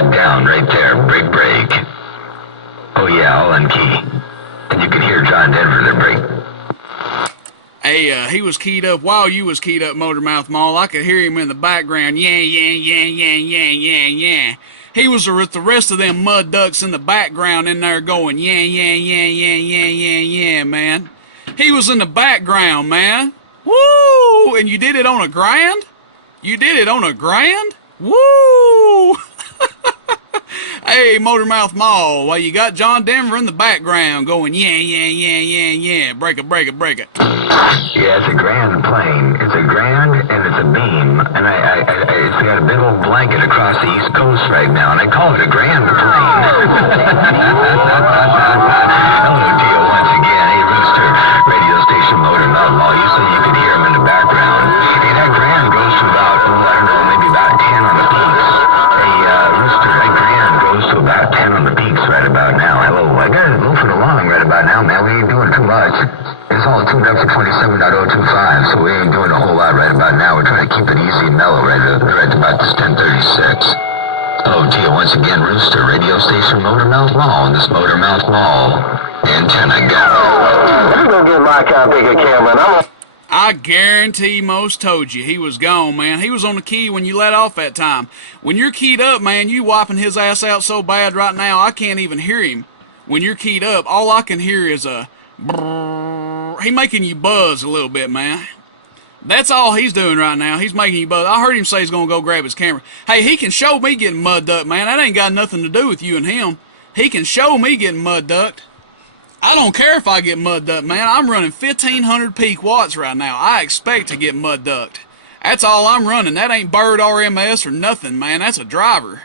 got down right there. Break. Oh yeah, all on key. And you can hear John Denver there break. Hey, he was keyed up while you was keyed up, Motormouth Mall. I could hear him in the background. Yeah. He was with the rest of them mud ducks in the background in there going, yeah, man. He was in the background, man. Woo! And you did it on a grand? You did it on a grand? Woo! Hey, Motormouth Mall, well, you got John Denver in the background going, yeah. Break it. Yeah, it's a grand plane. It's a grand and it's a beam. And it's got a big old blanket across the East Coast right now, and I call it a grand plane. Hello to you once again. Hey, Rooster, radio station Motormouth Mall. You said you could hear him in the background. Hey, that grand goes to about, I don't know, maybe about 10 on the peaks. Hey, Rooster, that grand goes to about 10 on the peaks right about now. Hello, I got it moving along right about now, man. We ain't doing too much. It's all tuned up to 27.025, so we ain't doing a whole lot right about now. We're trying to keep it easy and mellow right about this 10:36. Hello to you once again, Rooster, radio station Motormouth Mall, and this Motormouth Mall antenna guy. I'm gonna get my bigger camera, and I guarantee most told you he was gone, man. He was on the key when you let off that time. When you're keyed up, man, you wiping his ass out so bad right now, I can't even hear him. When you're keyed up, all I can hear is a brrrr. He making you buzz a little bit, man. That's all he's doing right now. He's making you buzz. I heard him say he's going to go grab his camera. Hey, he can show me getting mud ducked, man. That ain't got nothing to do with you and him. He can show me getting mud ducked. I don't care if I get mud ducked, man. I'm running 1,500 peak watts right now. I expect to get mud ducked. That's all I'm running. That ain't Bird RMS or nothing, man. That's a driver.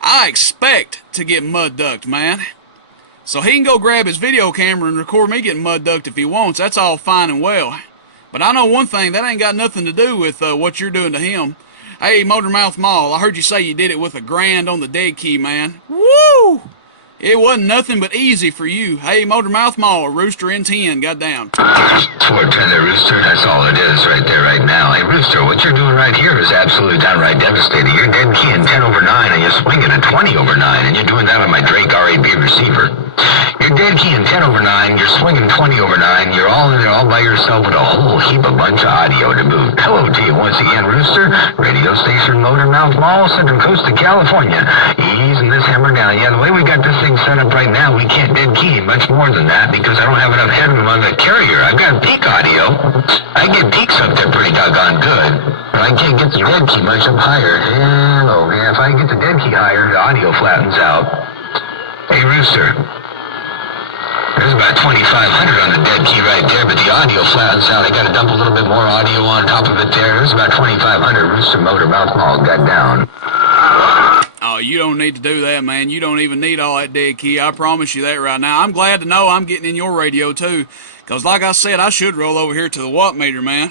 I expect to get mud ducked, man. So he can go grab his video camera and record me getting mud ducked if he wants. That's all fine and well. But I know one thing, that ain't got nothing to do with what you're doing to him. Hey, Motormouth Mall, I heard you say you did it with a grand on the dead key, man. Woo! It wasn't nothing but easy for you. Hey, Motormouth Mall, Rooster in 10, goddamn. 410 there, Rooster. That's all it is right there, right now. Hey, Rooster, what you're doing right here is absolutely downright devastating. You're dead key in 10 over 9, and you're swinging at 20 over 9, and you're doing that on my Drake R8B receiver. You're dead key in 10 over 9, you're swinging 20 over 9, you're all in there all by yourself with a whole heap of bunch of audio to boot. Hello to you once again, Rooster. Radio station Motormouth Mall, Central Coast of California. Easing this hammer down. Yeah, the way we got this thing set up right now, we can't dead key much more than that because I don't have enough headroom on the carrier. I've got peak audio. I get peaks up there pretty doggone good, but I can't get the dead key much up higher. Hello, yeah, if I get the dead key higher, the audio flattens out. Hey, Rooster. There's about 2,500 on the dead key right there, but the audio flattens out. I got to dump a little bit more audio on top of it there. There's about 2,500. Rooster Motormouth Mall got down. Oh, you don't need to do that, man. You don't even need all that dead key. I promise you that right now. I'm glad to know I'm getting in your radio, too. Because like I said, I should roll over here to the watt meter, man.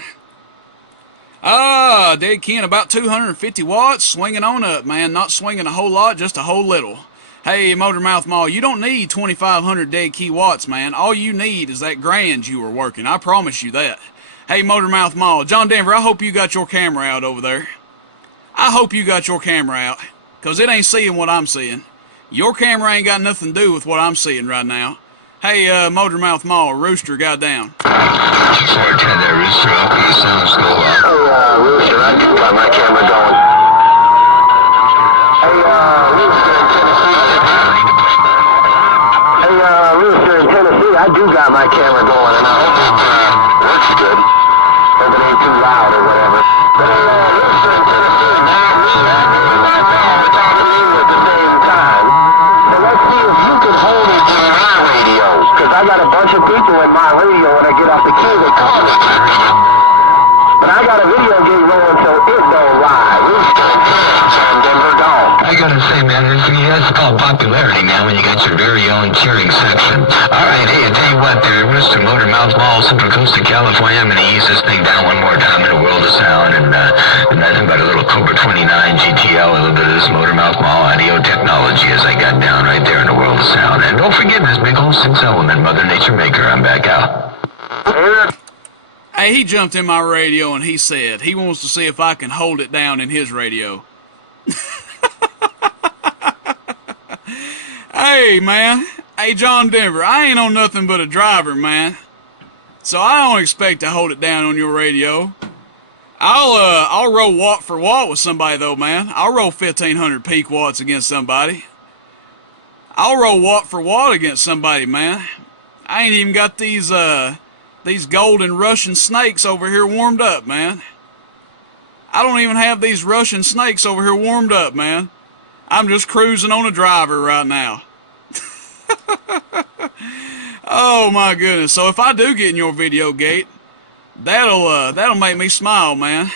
Dead key in about 250 watts. Swinging on up, man. Not swinging a whole lot, just a whole little. Hey, Motormouth Mall, you don't need 2,500 dead key watts, man. All you need is that grand you were working. I promise you that. Hey, Motormouth Mall, John Denver, I hope you got your camera out over there. I hope you got your camera out, because it ain't seeing what I'm seeing. Your camera ain't got nothing to do with what I'm seeing right now. Hey, Motormouth Mall, Rooster got down. 410 there, Rooster. Up your sounds go up. Hey, Rooster, I just got my camera going. Hey, Rooster in Tennessee. Hey, Rooster in Tennessee, I do got my camera going, and I hope it works good. Hope it ain't too loud or whatever. But hey, Rooster in Tennessee, man, me and my dog are talking to you at the same time. So let's see if you can hold it in my radio, because I got a bunch of people in my radio when I get off the queue that call me. But I got a video game rolling, so it don't lie. Rooster in Tennessee, Denver dog. I gotta say, man, that's called popularity, man, when you got your very own cheering section. All right, hey, I tell you what, there, Mr. Motormouth Mall, Central Coast of California. I'm gonna ease this thing down one more time in a world of sound, and nothing but a little Cobra 29 GTL, a little bit of this Motormouth Mall audio technology as I got down right there in the world of sound. And don't forget this big old six element, Mother Nature Maker. I'm back out. Hey, he jumped in my radio and he said he wants to see if I can hold it down in his radio. Hey, man. Hey, John Denver, I ain't on nothing but a driver, man. So I don't expect to hold it down on your radio. I'll roll watt for watt with somebody, though, man. I'll roll 1,500 peak watts against somebody. I'll roll watt for watt against somebody, man. I ain't even got these golden Russian snakes over here warmed up, man. I don't even have these Russian snakes over here warmed up, man. I'm just cruising on a driver right now. Oh my goodness. So if I do get in your video gate, that'll make me smile, man.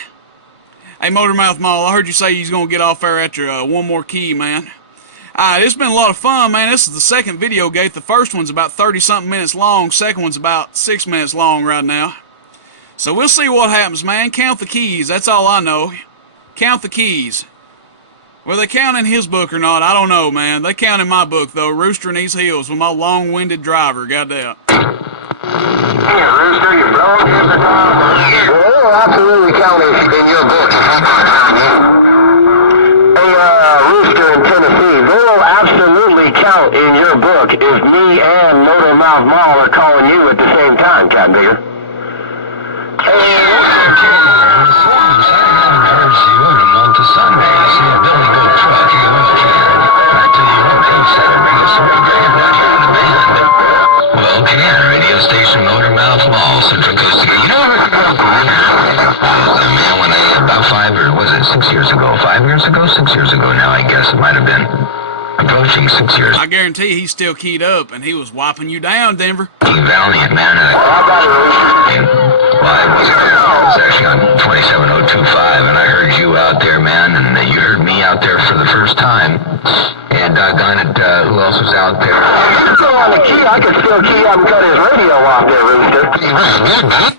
Hey, Motormouth Mall, I heard you say you's gonna get off there after one more key, man. Alright, it's been a lot of fun, man. This is the second video gate. The first one's about 30-something minutes long. Second one's about 6 minutes long right now. So we'll see what happens, man. Count the keys. That's all I know. Count the keys. Whether they count in his book or not, I don't know, man. They count in my book, though. Rooster in these hills with my long-winded driver. Goddamn. Hey, Rooster, you blowing in the top. Well, they will absolutely count in your book. Hey, Rooster in Tennessee, they will absolutely count in your book if me and Motormouth Mall are calling you at the same time, Cat Bigger. Radio station Motormouth Mall, Central Coast. You know, man, when about 6 years ago? 5 years ago? 6 years ago now, I guess it might have been. Approaching 6 years. I guarantee he's still keyed up, and he was wiping you down, Denver. Valiant, man. I was actually on 27025, and I heard you out there, man, and you heard me out there for the first time. And doggone it, who else was out there? Still on the key, I could still key up and cut his radio off there, Rooster.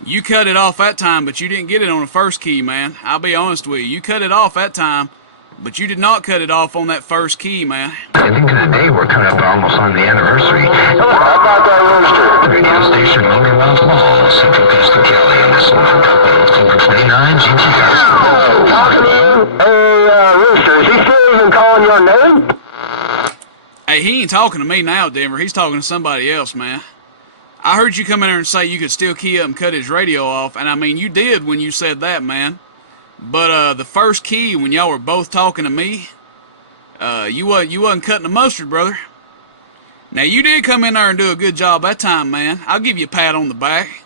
You cut it off that time, but you didn't get it on the first key, man. I'll be honest with you. You cut it off that time, but you did not cut it off on that first key, man. I think today we're coming up almost on the anniversary. How about that, Rooster? Radio station Motormouth Mall, Central Coast of Cali, and this one, over 29 GTR. Talking to you? Hey, Rooster, is he still even calling your name? Hey, he ain't talking to me now, Denver. He's talking to somebody else, man. I heard you come in there and say you could still key up and cut his radio off, and I mean, you did when you said that, man. But the first key, when y'all were both talking to me, you wasn't cutting the mustard, brother. Now, you did come in there and do a good job that time, man. I'll give you a pat on the back.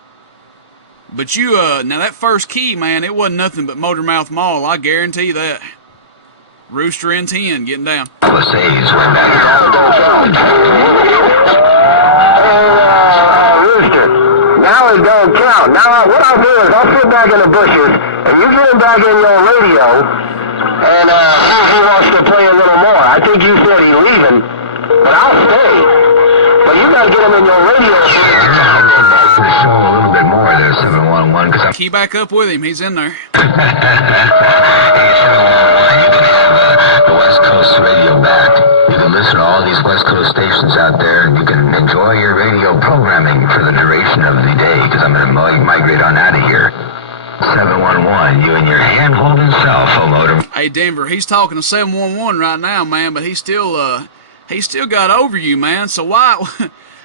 But you, now that first key, man, it wasn't nothing but Motormouth Mall, I guarantee that. Rooster in 10, getting down. Rooster, now it don't count. Now what I'll do is I'll sit back in the bushes, and you get him back in your radio, and see if he wants to play a little more. I think you said he's leaving, but I'll stay. But you gotta get him in your radio. Show a little bit more there, 711, because I'm... Key back up with him, he's in there. Hey, 711, you can have the West Coast radio back. You can listen to all these West Coast stations out there, and you can enjoy your radio programming for the duration of the day, because I'm going to migrate on out of here. 711, you and your hand-holding cell phone motor. Hey, Denver, he's talking to 711 right now, man, but he still got over you, man. So why?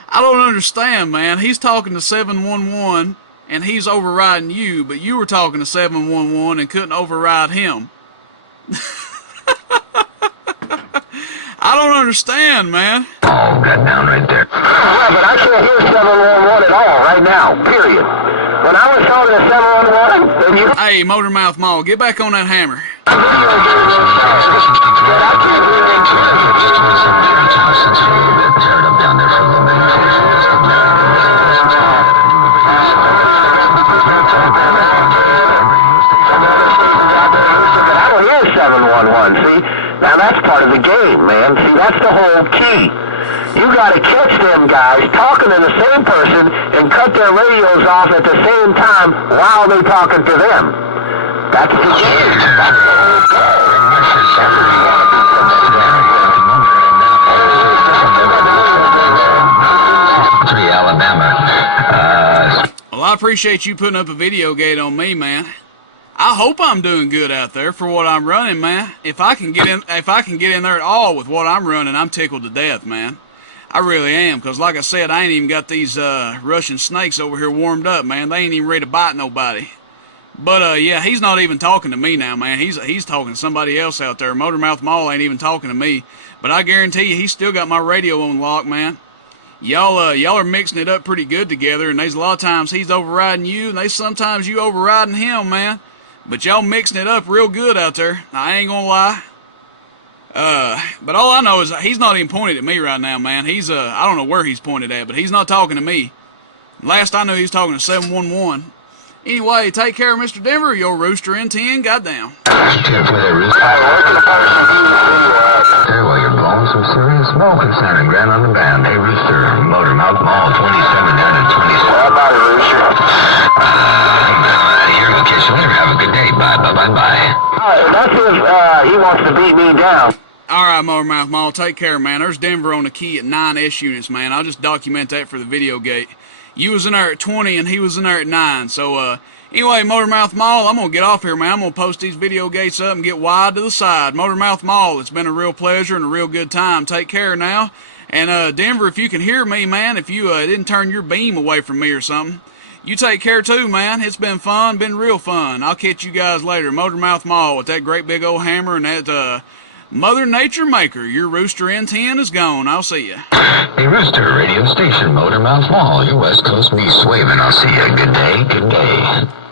I don't understand, man. He's talking to 711, and he's overriding you, but you were talking to 711 and couldn't override him. I don't understand, man. Oh, got down right there. Yeah, but I can't hear 711 at all right now, period. When I was talking to 711, then you... Hey, Motormouth Mall, get back on that hammer. I don't hear 711, see? Now that's part of the game, man. See, that's the whole key. You gotta catch them guys talking to the same person and cut their radios off at the same time while they're talking to them. That's the game. That's the whole goal. Alabama. Well, I appreciate you putting up a video gate on me, man. I hope I'm doing good out there for what I'm running, man. If I can get in there at all with what I'm running, I'm tickled to death, man. I really am, because like I said, I ain't even got these Russian snakes over here warmed up, man. They ain't even ready to bite nobody. But, yeah, he's not even talking to me now, man. He's talking to somebody else out there. Motormouth Mall ain't even talking to me. But I guarantee you, he's still got my radio on lock, man. Y'all are mixing it up pretty good together, and there's a lot of times he's overriding you, and there's sometimes you overriding him, man. But y'all mixing it up real good out there. I ain't gonna lie. But all I know is he's not even pointed at me right now, man. He's, I don't know where he's pointed at, but he's not talking to me. Last I knew, he was talking to 711. Anyway, take care, Mr. Denver. Your rooster in 10. Goddamn. Careful there, Rooster. There, well, you're blowing some serious smoke and sounding grand on the band. Hey, Rooster, Motormouth Mall, 27 down to 27. How about it, Rooster? Here, we'll catch you later. Have a good day. Bye, bye, bye, bye. That's if he wants to beat me down. All right, Motormouth Mall, take care, man. There's Denver on the key at 9S units, man. I'll just document that for the video gate. You was in there at 20 and he was in there at 9. So, anyway, Motormouth Mall, I'm going to get off here, man. I'm going to post these video gates up and get wide to the side. Motormouth Mall, it's been a real pleasure and a real good time. Take care now. And, Denver, if you can hear me, man, if you didn't turn your beam away from me or something, you take care too, man. It's been fun, been real fun. I'll catch you guys later. Motormouth Mall with that great big old hammer and that, Mother Nature Maker. Your rooster N10 is gone. I'll see ya. Hey, Rooster, radio station, Motormouth Mall. Your West Coast me waving. I'll see you. Good day, good day.